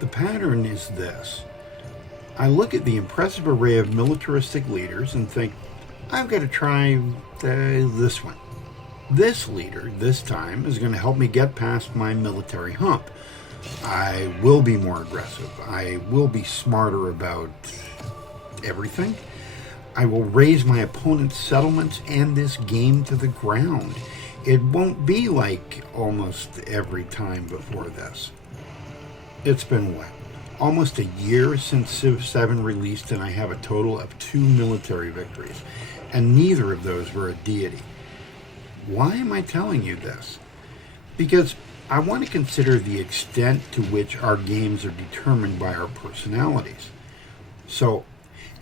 The pattern is this. I look at the impressive array of militaristic leaders and think, I've got to try this one. This leader, this time, is going to help me get past my military hump. I will be more aggressive. I will be smarter about everything. I will raise my opponent's settlements and this game to the ground. It won't be like almost every time before this. It's been what? Almost a year since Civ 7 released, and I have a total of 2 military victories, and neither of those were a deity. Why am I telling you this? Because I want to consider the extent to which our games are determined by our personalities. So,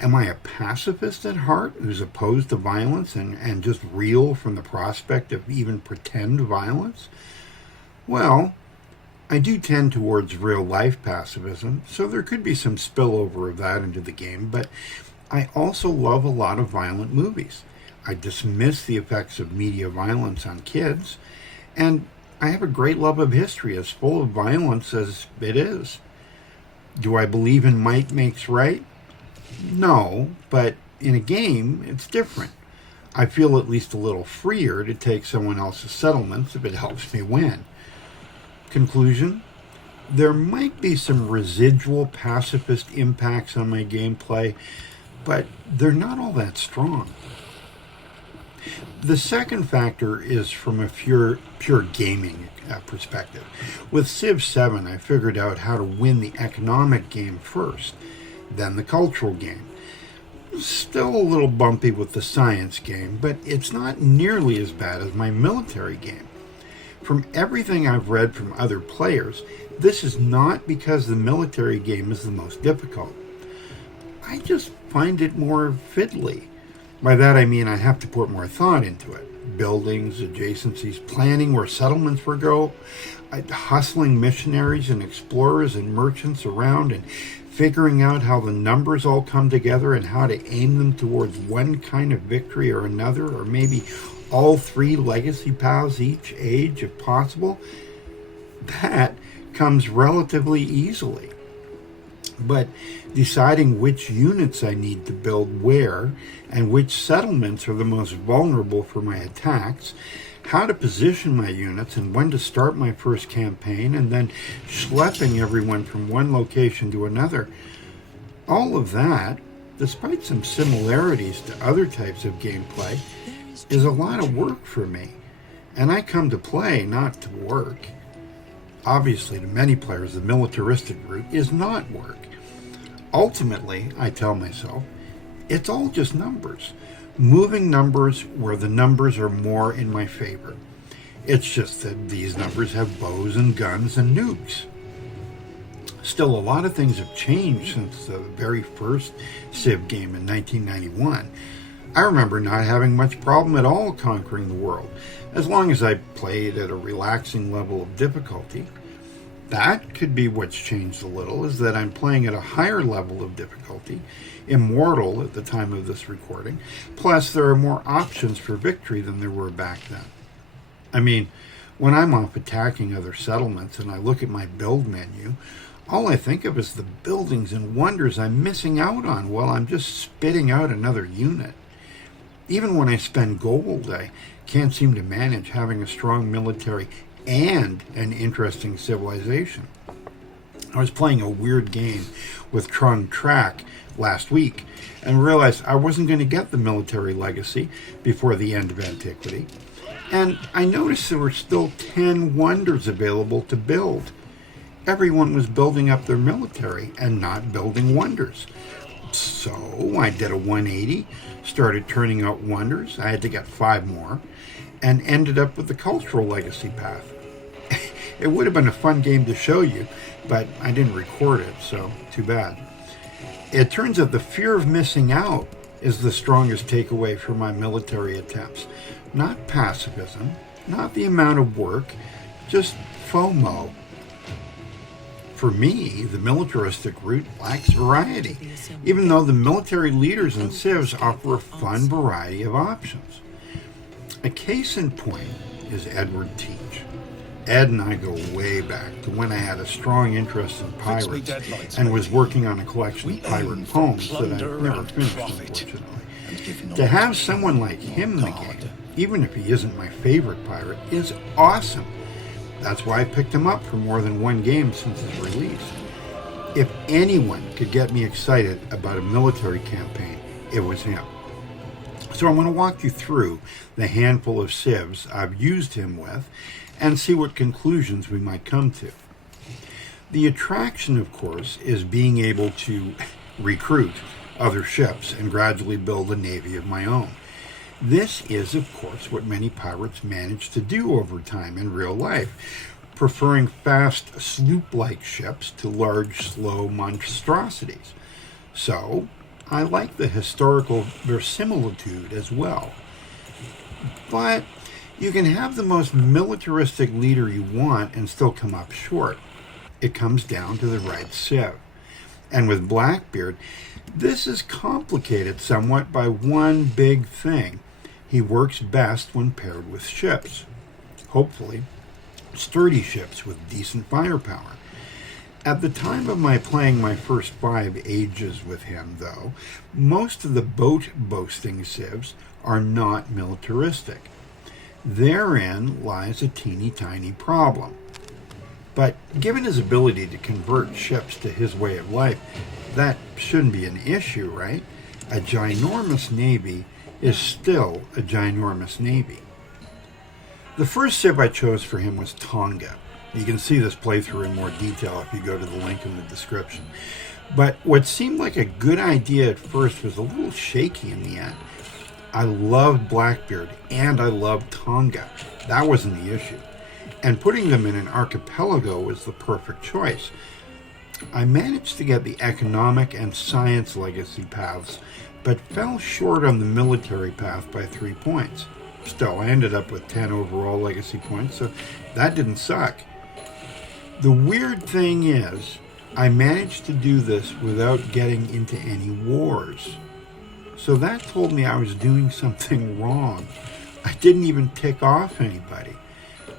am I a pacifist at heart who's opposed to violence and just reel from the prospect of even pretend violence? Well, I do tend towards real-life pacifism, so there could be some spillover of that into the game, but I also love a lot of violent movies. I dismiss the effects of media violence on kids, and I have a great love of history as full of violence as it is. Do I believe in might makes right? No, but in a game, it's different. I feel at least a little freer to take someone else's settlements if it helps me win. Conclusion? There might be some residual pacifist impacts on my gameplay, but they're not all that strong. The second factor is from a pure gaming perspective. With Civ 7, I figured out how to win the economic game first, then the cultural game. Still a little bumpy with the science game, but it's not nearly as bad as my military game. From everything I've read from other players, this is not because the military game is the most difficult. I just find it more fiddly. By that I mean I have to put more thought into it. Buildings, adjacencies, planning where settlements will go, hustling missionaries and explorers and merchants around and figuring out how the numbers all come together and how to aim them towards one kind of victory or another, or maybe all 3 legacy paths each age if possible. That comes relatively easily. But deciding which units I need to build where and which settlements are the most vulnerable for my attacks, how to position my units and when to start my first campaign, and then schlepping everyone from one location to another, all of that, despite some similarities to other types of gameplay, is a lot of work for me. And I come to play, not to work. Obviously, to many players, the militaristic route is not work. Ultimately, I tell myself, it's all just numbers. Moving numbers where the numbers are more in my favor. It's just that these numbers have bows and guns and nukes. Still, a lot of things have changed since the very first Civ game in 1991. I remember not having much problem at all conquering the world, as long as I played at a relaxing level of difficulty. That could be what's changed a little, is that I'm playing at a higher level of difficulty, immortal at the time of this recording, plus there are more options for victory than there were back then. I mean, when I'm off attacking other settlements and I look at my build menu, all I think of is the buildings and wonders I'm missing out on while I'm just spitting out another unit. Even when I spend gold, I can't seem to manage having a strong military and an interesting civilization. I was playing a weird game with Trung Track last week and realized I wasn't going to get the military legacy before the end of antiquity. And I noticed there were still 10 wonders available to build. Everyone was building up their military and not building wonders. So I did a 180, started turning out wonders. I had to get 5 more, and ended up with the cultural legacy path. It would have been a fun game to show you, but I didn't record it, so too bad. It turns out the fear of missing out is the strongest takeaway from my military attempts. Not pacifism, not the amount of work, just FOMO. For me, the militaristic route lacks variety, even though the military leaders in civs offer a fun variety of options. A case in point is Edward Teach. Ed and I go way back to when I had a strong interest in pirates and was working on a collection of pirate poems that I never finished, unfortunately. To have someone like him in the game, even if he isn't my favorite pirate, is awesome. That's why I picked him up for more than one game since his release. If anyone could get me excited about a military campaign, it was him. So I'm going to walk you through the handful of civs I've used him with and see what conclusions we might come to. The attraction, of course, is being able to recruit other ships and gradually build a navy of my own. This is, of course, what many pirates manage to do over time in real life, preferring fast sloop-like ships to large, slow monstrosities. So, I like the historical verisimilitude as well. But you can have the most militaristic leader you want and still come up short. It comes down to the right civ. And with Blackbeard, this is complicated somewhat by one big thing. He works best when paired with ships. Hopefully, sturdy ships with decent firepower. At the time of my playing my first 5 ages with him, though, most of the boat-boasting civs are not militaristic. Therein lies a teeny-tiny problem. But given his ability to convert ships to his way of life, that shouldn't be an issue, right? A ginormous navy is still a ginormous navy. The first civ I chose for him was Tonga. You can see this playthrough in more detail if you go to the link in the description. But what seemed like a good idea at first was a little shaky in the end. I loved Blackbeard and I loved Tonga. That wasn't the issue. And putting them in an archipelago was the perfect choice. I managed to get the economic and science legacy paths, but fell short on the military path by 3 points. Still, I ended up with 10 overall legacy points, so that didn't suck. The weird thing is, I managed to do this without getting into any wars. So that told me I was doing something wrong. I didn't even tick off anybody.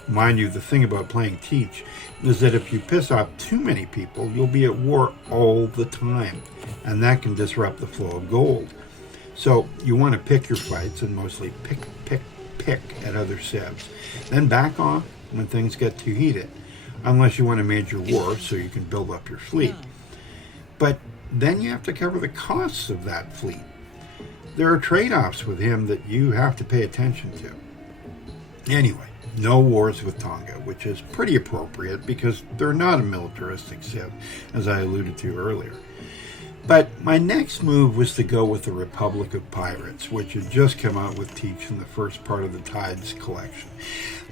Mind you, the thing about playing Teach is that if you piss off too many people, you'll be at war all the time, and that can disrupt the flow of gold. So you want to pick your fights and mostly pick at other civs. Then back off when things get too heated, unless you want a major war so you can build up your fleet. But then you have to cover the costs of that fleet. There are trade-offs with him that you have to pay attention to. Anyway, no wars with Tonga, which is pretty appropriate because they're not a militaristic civ, as I alluded to earlier. But my next move was to go with the Republic of Pirates, which had just come out with Teach in the first part of the Tides collection.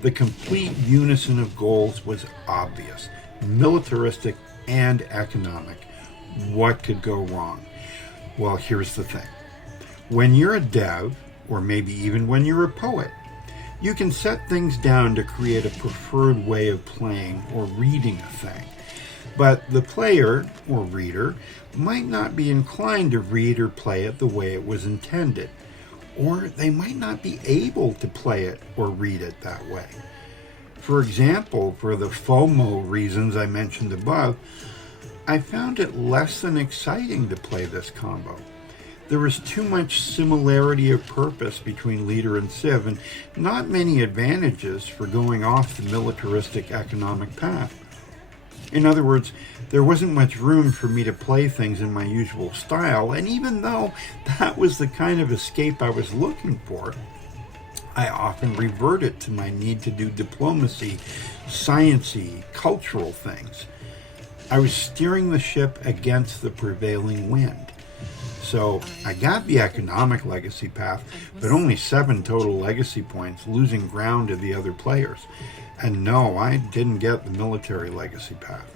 The complete unison of goals was obvious, militaristic and economic. What could go wrong? Well, here's the thing. When you're a dev, or maybe even when you're a poet, you can set things down to create a preferred way of playing or reading a thing. But the player, or reader, might not be inclined to read or play it the way it was intended. Or they might not be able to play it or read it that way. For example, for the FOMO reasons I mentioned above, I found it less than exciting to play this combo. There was too much similarity of purpose between leader and civ, and not many advantages for going off the militaristic economic path. In other words, there wasn't much room for me to play things in my usual style, and even though that was the kind of escape I was looking for, I often reverted to my need to do diplomacy, science-y, cultural things. I was steering the ship against the prevailing wind. So I got the economic legacy path, but only 7 total legacy points, losing ground to the other players. And no, I didn't get the military legacy path.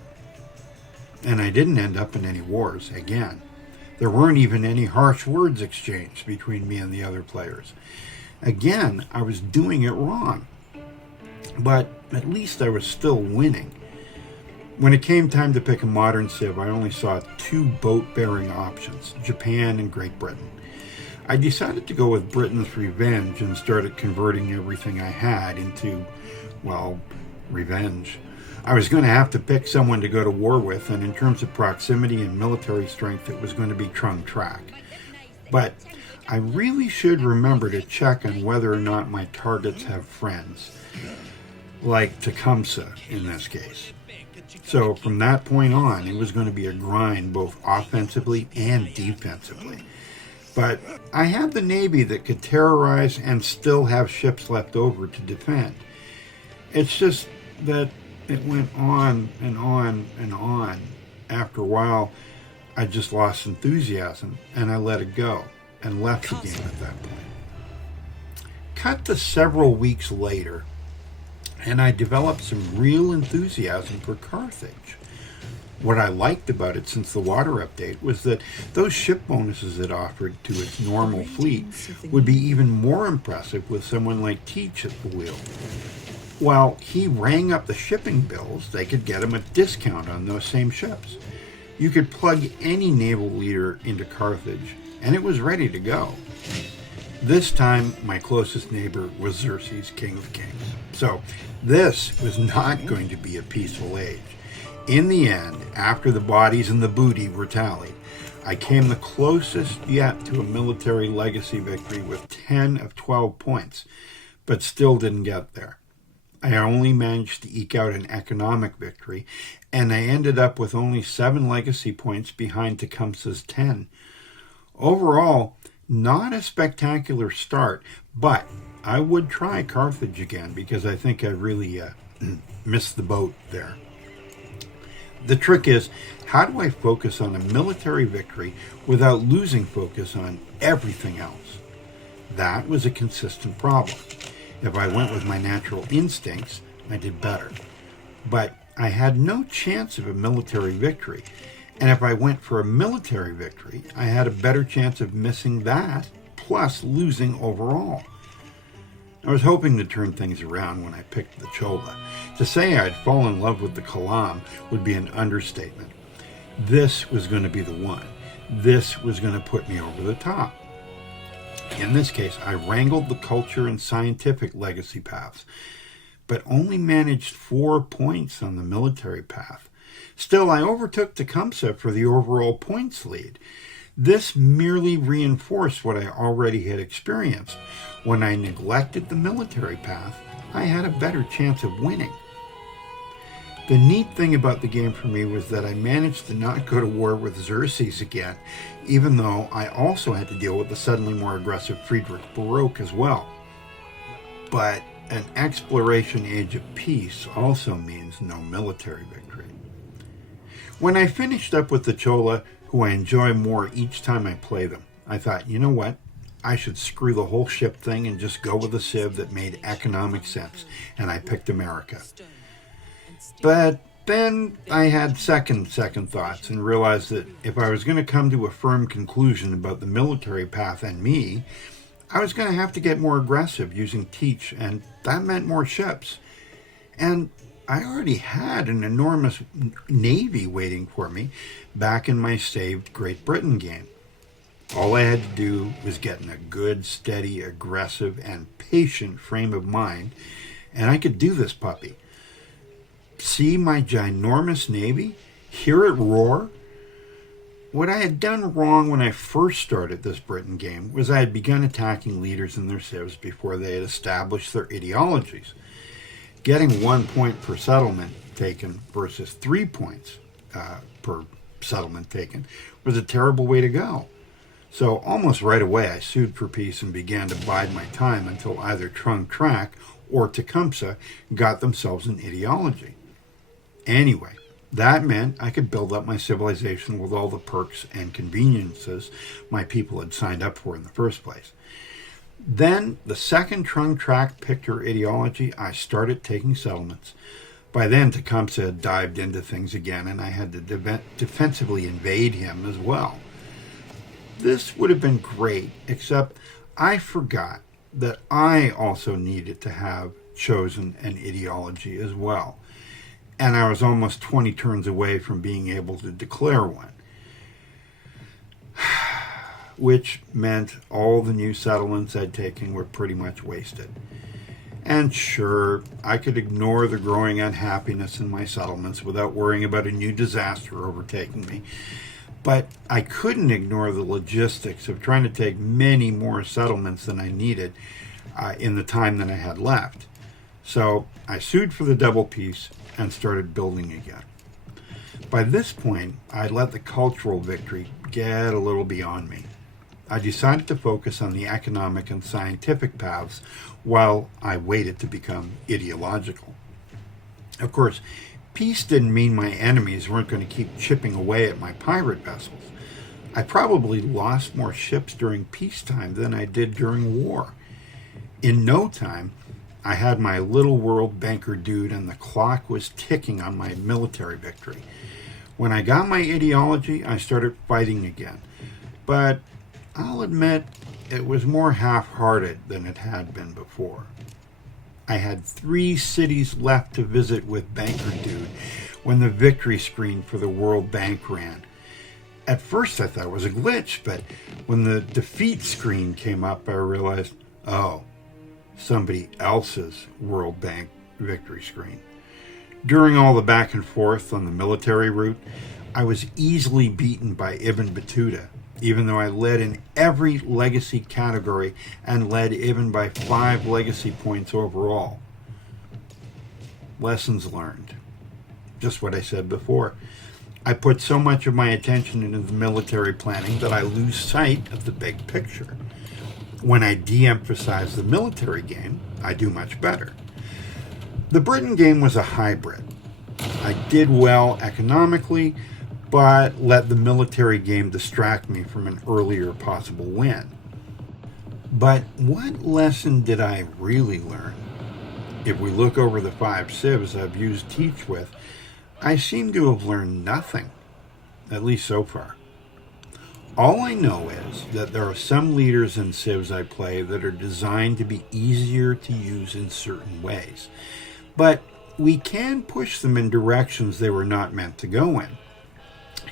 And I didn't end up in any wars, again. There weren't even any harsh words exchanged between me and the other players. Again, I was doing it wrong. But at least I was still winning. When it came time to pick a modern civ, I only saw 2 boat-bearing options, Japan and Great Britain. I decided to go with Britain's Revenge and started converting everything I had into, well, revenge. I was going to have to pick someone to go to war with, and in terms of proximity and military strength, it was going to be Trung Trak. But I really should remember to check on whether or not my targets have friends, like Tecumseh in this case. So from that point on, it was going to be a grind both offensively and defensively. But I had the Navy that could terrorize and still have ships left over to defend. It's just that it went on and on and on. After a while, I just lost enthusiasm and I let it go and left the game at that point. Cut to several weeks later, and I developed some real enthusiasm for Carthage. What I liked about it since the water update was that those ship bonuses it offered to its normal fleet would be even more impressive with someone like Teach at the wheel. While he rang up the shipping bills, they could get him a discount on those same ships. You could plug any naval leader into Carthage, and it was ready to go. This time, my closest neighbor was Xerxes, King of Kings. So this was not going to be a peaceful age. In the end, after the bodies and the booty were tallied, I came the closest yet to a military legacy victory with 10 of 12 points, but still didn't get there. I only managed to eke out an economic victory, and I ended up with only 7 legacy points behind Tecumseh's 10. Overall, not a spectacular start, but I would try Carthage again because I think I really missed the boat there. The trick is, how do I focus on a military victory without losing focus on everything else? That was a consistent problem. If I went with my natural instincts, I did better. But I had no chance of a military victory. And if I went for a military victory, I had a better chance of missing that, plus losing overall. I was hoping to turn things around when I picked the Chola. To say I'd fallen in love with the Kalam would be an understatement. This was going to be the one. This was going to put me over the top. In this case, I wrangled the culture and scientific legacy paths, but only managed 4 points on the military path. Still, I overtook Tecumseh for the overall points lead. This merely reinforced what I already had experienced. When I neglected the military path, I had a better chance of winning. The neat thing about the game for me was that I managed to not go to war with Xerxes again, even though I also had to deal with the suddenly more aggressive Friedrich Baroque as well. But an exploration age of peace also means no military victory. When I finished up with the Chola, who I enjoy more each time I play them, I thought, you know what? I should screw the whole ship thing and just go with a civ that made economic sense, and I picked America. But then I had second thoughts and realized that if I was going to come to a firm conclusion about the military path and me, I was going to have to get more aggressive using Teach, and that meant more ships. And I already had an enormous navy waiting for me back in my saved Great Britain game. All I had to do was get in a good, steady, aggressive, and patient frame of mind, and I could do this puppy. See my ginormous navy? Hear it roar? What I had done wrong when I first started this Britain game was I had begun attacking leaders and their civs before they had established their ideologies. Getting 1 point per settlement taken versus 3 points per settlement taken was a terrible way to go. So almost right away I sued for peace and began to bide my time until either Trung Trak or Tecumseh got themselves an ideology. Anyway, that meant I could build up my civilization with all the perks and conveniences my people had signed up for in the first place. Then, the second Trung Trak picked her ideology, I started taking settlements. By then, Tecumseh had dived into things again, and I had to defensively invade him as well. This would have been great, except I forgot that I also needed to have chosen an ideology as well. And I was almost 20 turns away from being able to declare one. Which meant all the new settlements I'd taken were pretty much wasted. And sure, I could ignore the growing unhappiness in my settlements without worrying about a new disaster overtaking me. But I couldn't ignore the logistics of trying to take many more settlements than I needed in the time that I had left. So I sued for the double peace and started building again. By this point, I let the cultural victory get a little beyond me. I decided to focus on the economic and scientific paths while I waited to become ideological. Of course, peace didn't mean my enemies weren't going to keep chipping away at my pirate vessels. I probably lost more ships during peacetime than I did during war. In no time, I had my little world banker dude and the clock was ticking on my military victory. When I got my ideology, I started fighting again. But I'll admit, it was more half-hearted than it had been before. I had 3 cities left to visit with Banker Dude when the victory screen for the World Bank ran. At first I thought it was a glitch, but when the defeat screen came up, I realized, oh, somebody else's World Bank victory screen. During all the back and forth on the military route, I was easily beaten by Ibn Battuta, even though I led in every legacy category and led Ibn by 5 legacy points overall. Lessons learned. Just what I said before. I put so much of my attention into the military planning that I lose sight of the big picture. When I de-emphasize the military game, I do much better. The Britain game was a hybrid. I did well economically, but let the military game distract me from an earlier possible win. But what lesson did I really learn? If we look over the 5 civs I've used Teach with, I seem to have learned nothing, at least so far. All I know is that there are some leaders in civs I play that are designed to be easier to use in certain ways, but we can push them in directions they were not meant to go in.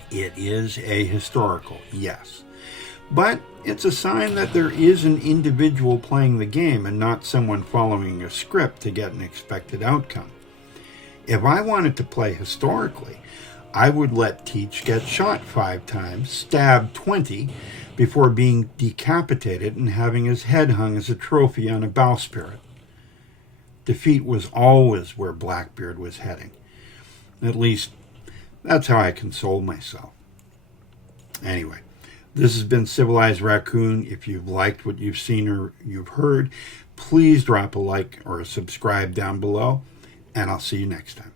It is ahistorical, yes, but it's a sign that there is an individual playing the game and not someone following a script to get an expected outcome. If I wanted to play historically, I would let Teach get shot 5 times, stabbed 20, before being decapitated and having his head hung as a trophy on a bowsprit. Defeat was always where Blackbeard was heading. At least, that's how I console myself. Anyway, this has been Civilized Raccoon. If you've liked what you've seen or you've heard, please drop a like or a subscribe down below, and I'll see you next time.